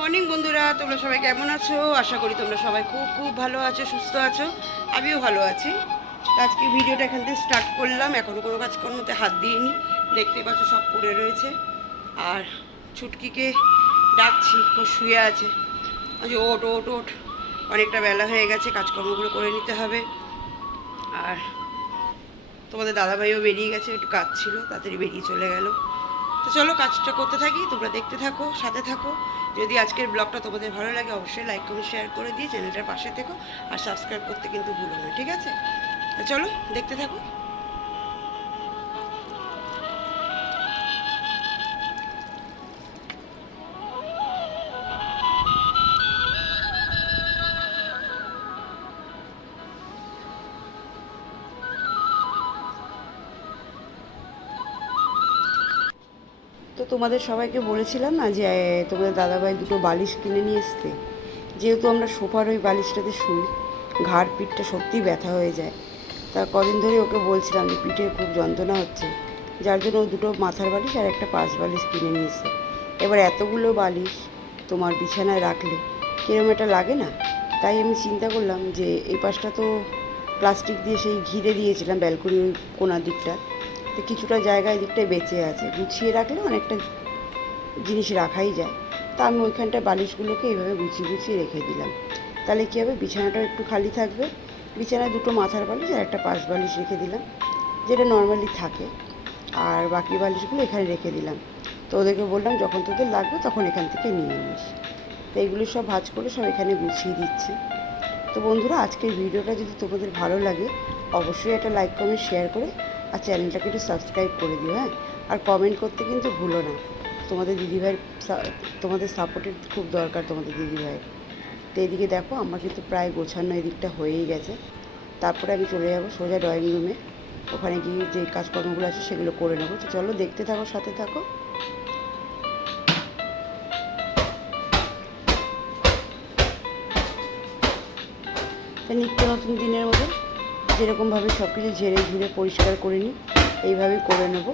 Morning বন্ধুরা, তোমরা সবাই কেমন আছো? আশা করি তোমরা সবাই খুব খুব ভালো আছো, সুস্থ আছো। আমিও ভালো আছি। আজকে ভিডিওটা এখান থেকে স্টার্ট করলাম। এখনও কোনো কাজকর্মতে হাত দিইনি, দেখতে পাচ্ছ সব পড়ে রয়েছে। আর ছুটকিকে ডাকছি, ও শুয়ে আছে। আজ ওট ওট ওট, অনেকটা বেলা হয়ে গেছে, কাজকর্মগুলো করে নিতে হবে। আর তোমাদের দাদাভাইও বেরিয়ে গেছে, একটু কাজ ছিল, তাড়াতাড়ি বেরিয়ে চলে গেল। তো চলো কাজটা করতে থাকি, তোমরা দেখতে থাকো, সাথে থাকো। যদি আজকের ব্লগটা তোমাদের ভালো লাগে অবশ্যই লাইক কমেন্ট শেয়ার করে দিয়ে চ্যানেলটার পাশে থেকো। আর সাবস্ক্রাইব করতে কিন্তু ভুলো না, ঠিক আছে? তো চলো দেখতে থাকো। তো তোমাদের সবাইকে বলেছিলাম না যে তোমাদের দাদাভাই দুটো বালিশ কিনে নিয়ে এসতে। যেহেতু আমরা সোফার ওই বালিশটাতে শুই, ঘাড় পিঠটা সত্যিই ব্যথা হয়ে যায়। তা কদিন ধরে ওকে বলছিলাম যে পিঠে খুব যন্ত্রণা হচ্ছে, যার জন্য ও দুটো মাথার বালিশ আর একটা পাশ বালিশ কিনে নিয়েছে। এবার এতগুলো বালিশ তোমার বিছানায় রাখলে কিরম একটা লাগে না? তাই আমি চিন্তা করলাম যে এই পাশটা তো প্লাস্টিক দিয়ে সেই ঘিরে দিয়েছিলাম, ব্যালকনির ওই কোনার দিকটা, তো কিছুটা জায়গা এদিকটায় বেঁচে আছে, গুছিয়ে রাখলে অনেকটা জিনিস রাখাই যায়। তা আমি ওইখানটায় বালিশগুলোকে এইভাবে গুছিয়ে গুছিয়ে রেখে দিলাম। তাহলে কী হবে, বিছানাটাও একটু খালি থাকবে। বিছানায় দুটো মাথার বালিশ আর একটা পাশ বালিশ রেখে দিলাম, যেটা নর্মালি থাকে। আর বাকি বালিশগুলো এখানে রেখে দিলাম। তো ওদেরকে বললাম যখন তোদের লাগবে তখন এখান থেকে নিয়ে নিস। তো এইগুলো সব ভাঁজ করে সব এখানে গুছিয়ে দিচ্ছি। তো বন্ধুরা, আজকের ভিডিওটা যদি তোমাদের ভালো লাগে অবশ্যই একটা লাইক কমেন্ট শেয়ার করে আর চ্যানেলটাকে একটু সাবস্ক্রাইব করে দিও, হ্যাঁ? আর কমেন্ট করতে কিন্তু ভুলো না। তোমাদের দিদিভাইয়ের তোমাদের সাপোর্টের খুব দরকার, তোমাদের দিদিভাইয়ের। তো এদিকে দেখো আমার কিন্তু প্রায় গোছানো এদিকটা হয়েই গেছে। তারপরে আমি চলে যাবো সোজা ড্রয়িং রুমে, ওখানে গিয়ে যে কাজকর্মগুলো আছে সেগুলো করে নেবো। তো চলো দেখতে থাকো, সাথে থাকো। তা নিত্য নতুন দিনের মতো যেরকমভাবে সব কিছু ঝেড়ে ঝুড়ে পরিষ্কার করে নিই, এইভাবেই করে নেব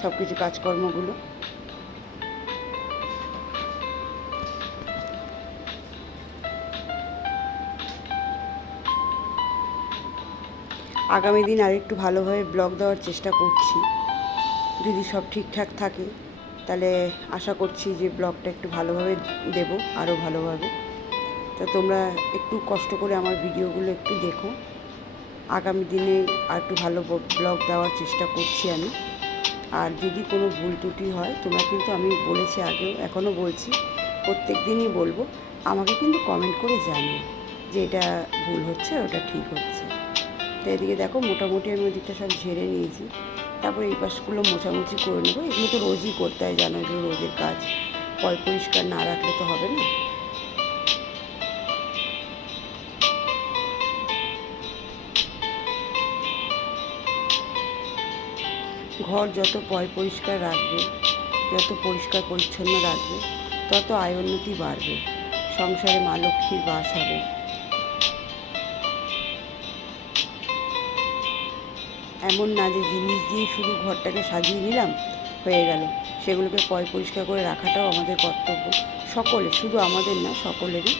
সব কিছু কাজকর্মগুলো। আগামী দিন আর একটু ভালোভাবে ব্লগ দেওয়ার চেষ্টা করছি। যদি সব ঠিকঠাক থাকে তাহলে আশা করছি যে ব্লগটা একটু ভালোভাবে দেব, আরও ভালোভাবে। তা তোমরা একটু কষ্ট করে আমার ভিডিওগুলো একটু দেখো। আগামী দিনে আর একটু ভালো ব্লগ দেওয়ার চেষ্টা করছি আমি। আর যদি কোনো ভুল ত্রুটি হয় তোমরা কিন্তু, আমি বলেছি আগেও, এখনও বলছি, প্রত্যেক দিনই বলবো, আমাকে কিন্তু কমেন্ট করে জানিও যে এটা ভুল হচ্ছে, ওটা ঠিক হচ্ছে। তো এদিকে দেখো মোটামুটি আমি ওদিকটা সব ঝেড়ে নিয়েছি। তারপরে এই পাশগুলো মোছামুছি করে নেবো। এগুলো তো রোজই করতে হয়, জানো, এগুলো রোজের কাজ। পরিষ্কার না রাখলে তো হবে না। ঘর যত পরিষ্কার রাখবে, যত পরিষ্কার পরিচ্ছন্ন রাখবে, তত আয় উন্নতি বাড়বে, সংসারে মা লক্ষ্মীর বাস হবে। এমন না যে জিনিস দিয়ে শুধু ঘরটাকে সাজিয়ে নিলাম, হয়ে গেল। সেগুলোকে পরিষ্কার করে রাখাটাও আমাদের কর্তব্য, সকলে, শুধু আমাদের না, সকলেরই।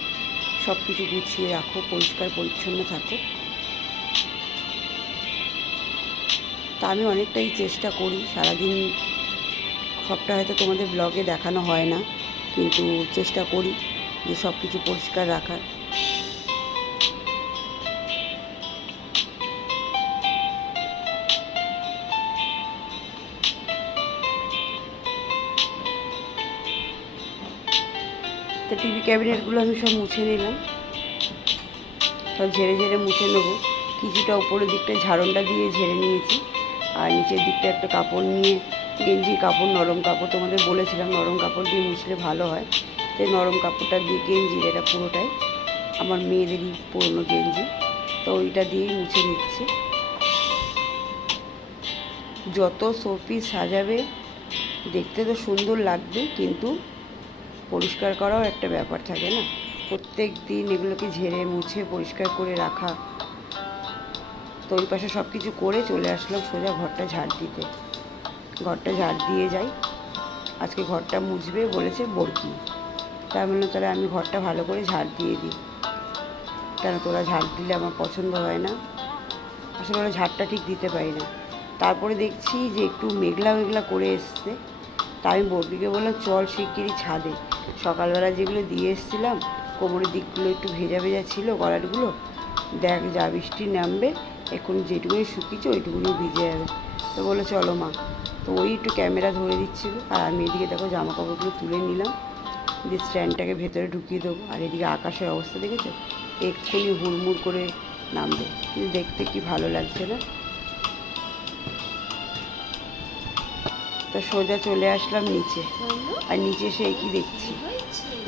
সব কিছু গুছিয়ে রাখো, পরিষ্কার পরিচ্ছন্ন থাকো। তা আমি অনেকটাই চেষ্টা করি সারাদিন, সবটা হয়তো তোমাদের ব্লগে দেখানো হয় না, কিন্তু চেষ্টা করি যে সব কিছু পরিষ্কার রাখার। তো টিভি ক্যাবিনেটগুলো আমি সব মুছে নিলাম, সব ঝেড়ে ঝেড়ে মুছে নেবো। কিছুটা উপরের দিকটা ঝাড়নটা দিয়ে ঝেড়ে নিয়েছি, আর নিচের দিকটা একটা কাপড় নিয়ে, গেঞ্জি কাপড়, নরম কাপড়, তোমাদের বলেছিলাম নরম কাপড় দিয়ে মুছলে ভালো হয়। তো নরম কাপড়টা দিয়ে, গেঞ্জির এটা পুরোটাই আমার মেয়েদেরই পুরনো গেঞ্জি, তো ওইটা দিয়েই মুছে নিচ্ছি। যত শোপিস সাজাবে দেখতে তো সুন্দর লাগবে, কিন্তু পরিষ্কার করাও একটা ব্যাপার থাকে না। প্রত্যেক দিন এগুলোকে ঝেড়ে মুছে পরিষ্কার করে রাখা। তো ওই পাশে সব কিছু করে চলে আসলাম সোজা ঘরটা ঝাড় দিতে। ঘরটা ঝাড় দিয়ে যাই। আজকে ঘরটা মুছবে বলেছে বরকি। তাই বললাম তাহলে আমি ঘরটা ভালো করে ঝাড় দিয়ে দিই, কেন তোরা ঝাড় দিলে আমার পছন্দ হয় না, আসলে ওরা ঝাড়টা ঠিক দিতে পারি না। তারপরে দেখছি যে একটু মেঘলা মেঘলা করে এসছে, তা আমি বর্দিকে বললাম চল শিগগিরই ছাদে, সকালবেলা যেগুলো দিয়ে এসেছিলাম কোমরের দিকগুলো একটু ভেজা ভেজা ছিল, গলারগুলো, দেখ যা বৃষ্টি নামবে এখন যেটুকুনি শুকিয়েছে ওইটুকুনি ভিজে যাবে। তো বললো চলো মা। তো ওই একটু ক্যামেরা ধরে দিচ্ছিলো, আর আমি এদিকে দেখো জামা কাপড়গুলো তুলে নিলাম, দিয়ে স্ট্যান্ডটাকে ভেতরে ঢুকিয়ে দেবো। আর এদিকে আকাশের অবস্থা দেখেছো, এক্ষুনি হুড়মুড় করে নামবে, কিন্তু দেখতে কি ভালো লাগছে না। তো সোজা চলে আসলাম নিচে, আর নিচে এসে কি দেখছি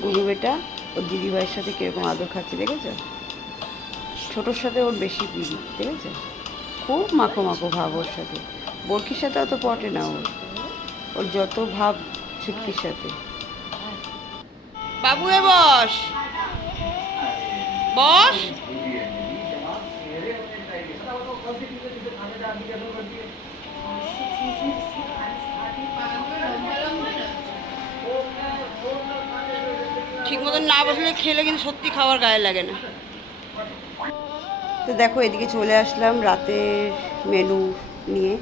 গুরু বেটা ওর দিদিভাইয়ের সাথে কীরকম আদর খাচ্ছে দেখেছো, ছোটোর সাথে ওর বেশি পিড়ি দেখেছো, খুব মাখো মাখো ভাব ওর সাথে, বরকির সাথে অত পটে না ওর, ওর যত ভাব ছুটকির সাথে। বাবু এ বস বস। ঠিক মতন না বসলে খেলে কিন্তু সত্যি খাওয়ার গায়ে লাগে না। তো দেখো এদিকে চলে আসলাম রাতের মেনু নিয়ে।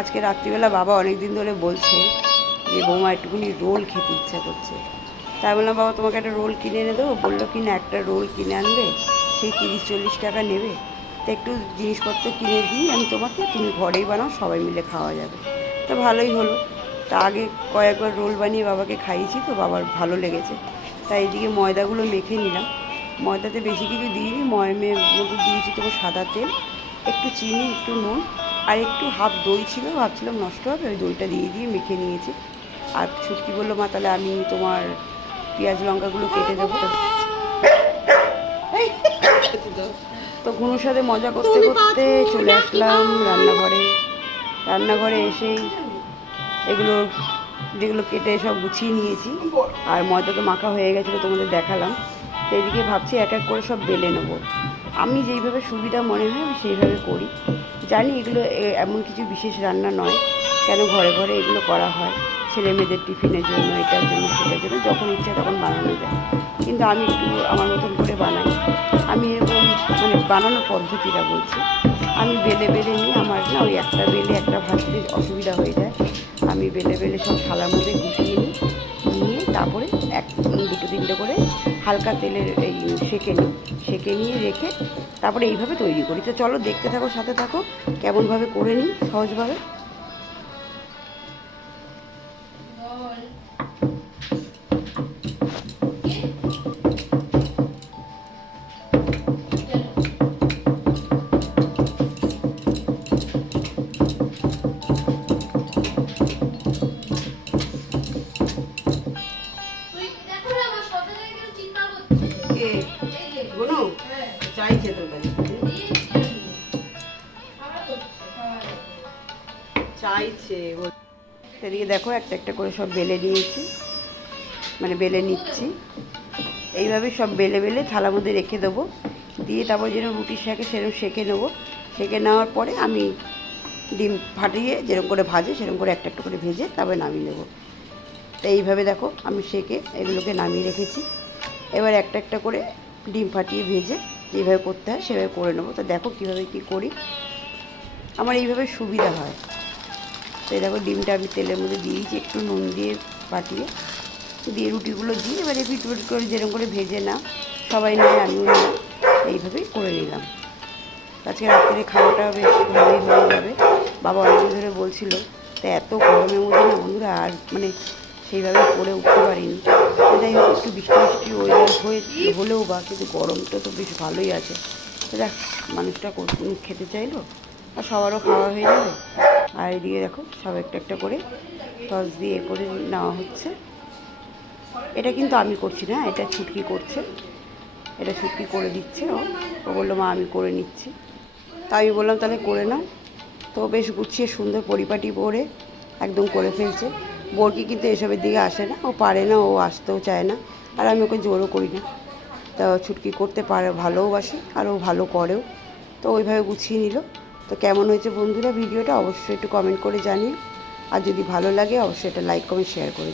আজকে রাত্রিবেলা বাবা অনেক দিন ধরে বলছে যে বৌমা একটুখানি রোল খেতে ইচ্ছা করছে, তাই বললাম বাবা তোমাকে একটা রোল কিনে এনে দেবো। বললো কি না একটা রোল কিনে আনবে, সেই 30-40 টাকা নেবে, তো একটু জিনিসপত্র কিনে দিই আমি তোমাকে, তুমি ঘরেই বানাও, সবাই মিলে খাওয়া যাবে। তো ভালোই হলো। তা আগে কয়েকবার রোল বানিয়ে বাবাকে খাইয়েছি, তো বাবার ভালো লেগেছে। তাই এদিকে ময়দাগুলো মেখে নিলাম, ময়দাতে বেশি কিছু দিইনি, ময়মের মতো দিয়েছি তোমার সাদা তেল, একটু চিনি, একটু নুন, আর একটু হাফ দই ছিল, ভাবছিলাম নষ্ট হবে, ওই দইটা দিয়ে মেখে নিয়েছি। আর ছুটকি বললো মা তাহলে আমি তোমার পেঁয়াজ লঙ্কাগুলো কেটে দেবো। তো ঘুনুর সাথে মজা করতে করতে চলে আসলাম রান্নাঘরে। রান্নাঘরে এসেই এগুলো যেগুলো কেটে সব গুছিয়ে নিয়েছি, আর ময়দা তো মাখা হয়ে গেছিলো তোমাদের দেখালাম। তো এদিকে ভাবছি এক এক করে সব বেলে নেবো, আমি যেইভাবে সুবিধা মনে হয় আমি সেইভাবে করি। জানি এগুলো এমন কিছু বিশেষ রান্না নয়, কেন ঘরে ঘরে এগুলো করা হয় ছেলে মেয়েদের টিফিনের জন্য, এটার জন্য সেটার জন্য, যখন ইচ্ছা তখন বানানো যায়। কিন্তু আমি একটু আমার মতন করে বানাই, আমি এরকম মানে বানানোর পদ্ধতিটা বলছি। আমি বেলে বেলে নিই, আমার না ওই একটা বেলে একটা ভাজতে অসুবিধা হয়ে যায়, আমি বেলে বেলে সব থালার মধ্যে গুছিয়ে নিই, নিয়ে তারপরে দুটো তিনটে করে হালকা তেলের এই সেঁকে নিয়ে রেখে তারপরে এইভাবে তৈরি করি। তো চলো দেখতে থাকো, সাথে থাকো, কেমনভাবে করে নিই সহজভাবে। চাইছে তোর কাছে চাইছে। এদিকে দেখো একটা একটা করে সব বেলে নিয়েছি, মানে বেলে নিচ্ছি, এইভাবে সব বেলে বেলে থালার মধ্যে রেখে দেবো, দিয়ে তারপর যেরকম রুটি শেখে সেরকম সেঁকে নেবো। সেঁকে নেওয়ার পরে আমি ডিম ফাটিয়ে যেরকম করে ভাজে সেরকম করে একটা একটা করে ভেজে তারপরে নামিয়ে নেবো। তো এইভাবে দেখো আমি সেঁকে এগুলোকে নামিয়ে রেখেছি। এবার একটা একটা করে ডিম ফাটিয়ে ভেজে যেভাবে করতে হয় সেভাবে করে নেবো। তো দেখো কীভাবে কী করি, আমার এইভাবে সুবিধা হয়। তো এই দেখো ডিমটা আমি তেলের মধ্যে দিয়েছি একটু নুন দিয়ে ফাটিয়ে, দিয়ে রুটিগুলো দিয়ে এবার এপিট করে যেরকম করে ভেজে না সবাই নেয় আমিও নিলাম, এইভাবেই করে নিলাম। আজকে রাত্রে খাওয়াটা বেশ ভালোই হয়ে যাবে। বাবা অনেকদিন ধরে বলছিল, তা এত গরমের মধ্যে না বন্ধুরা আর মানে সেইভাবে করে উঠতে পারিনি। যাই হোক একটু বৃষ্টি বৃষ্টি ওয়েদার হলেও বা কিন্তু গরমটা তো বেশ ভালোই আছে। তো দেখ মানুষটা খেতে চাইলো, আর সবারও খাওয়া হয়ে যাবে। আর এদিকে দেখো সব একটা একটা করে সস দিয়ে করে নেওয়া হচ্ছে। এটা কিন্তু আমি করছি না, এটা ছুটকি করছে, এটা ছুটকি করে দিচ্ছে। ও বললো মা আমি করে নিচ্ছি, তাই আমি বললাম তাহলে করে নাও। তো বেশ গুছিয়ে সুন্দর পরিপাটি পরে একদম করে ফেলছে। বরকি কিন্তু এসবের দিকে আসে না, ও পারে না, ও আসতেও চায় না, আর আমি ওকে জোরও করি না। তা ছুটকি করতে পারে, ভালোওবাসে, আর ও ভালো করেও। তো ওইভাবে গুছিয়ে নিল। তো কেমন হয়েছে বন্ধুরা ভিডিওটা অবশ্যই একটু কমেন্ট করে জানিও, আর যদি ভালো লাগে অবশ্যই এটা লাইক কমেন্ট শেয়ার করে